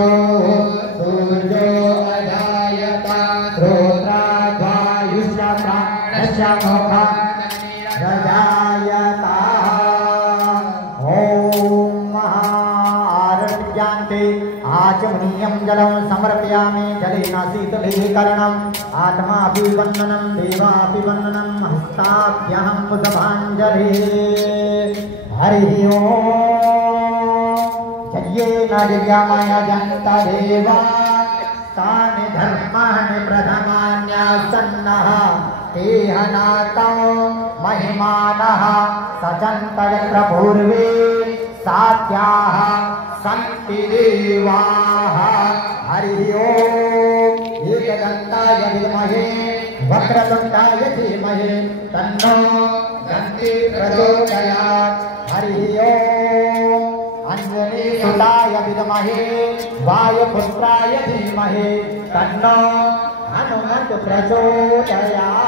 सूर्यो अजायता श्रोत्राद्वायुष्य प्राणस्य मोखा रजायता। ओम महाआरत्यान्ते आचमनीयं जलं समर्पयामि जलेन शीतलीकरणम् आत्माभिवन्दनं देवाभिवन्दनं हस्ताभ्यहं पुष्पाञ्जलिः। हरिः ओम्। ये नार्यामय जन्ता देवा तानि धर्माणि प्रथमान्यासन्नः तेहनातौ महिमानः सचन्तयत्र पूर्वे सात्याः सन्ति देवाः। हरिः ओम्। एकदन्ताय विद्महे वक्रतुण्डाय धीमहि तन्नो दन्ति प्रचोदयात्। हरिः ओम्। अंजनीसुताय विद्महे वायुपुत्राय धीमहि तन्नो हनुमत् प्रचोदयात्।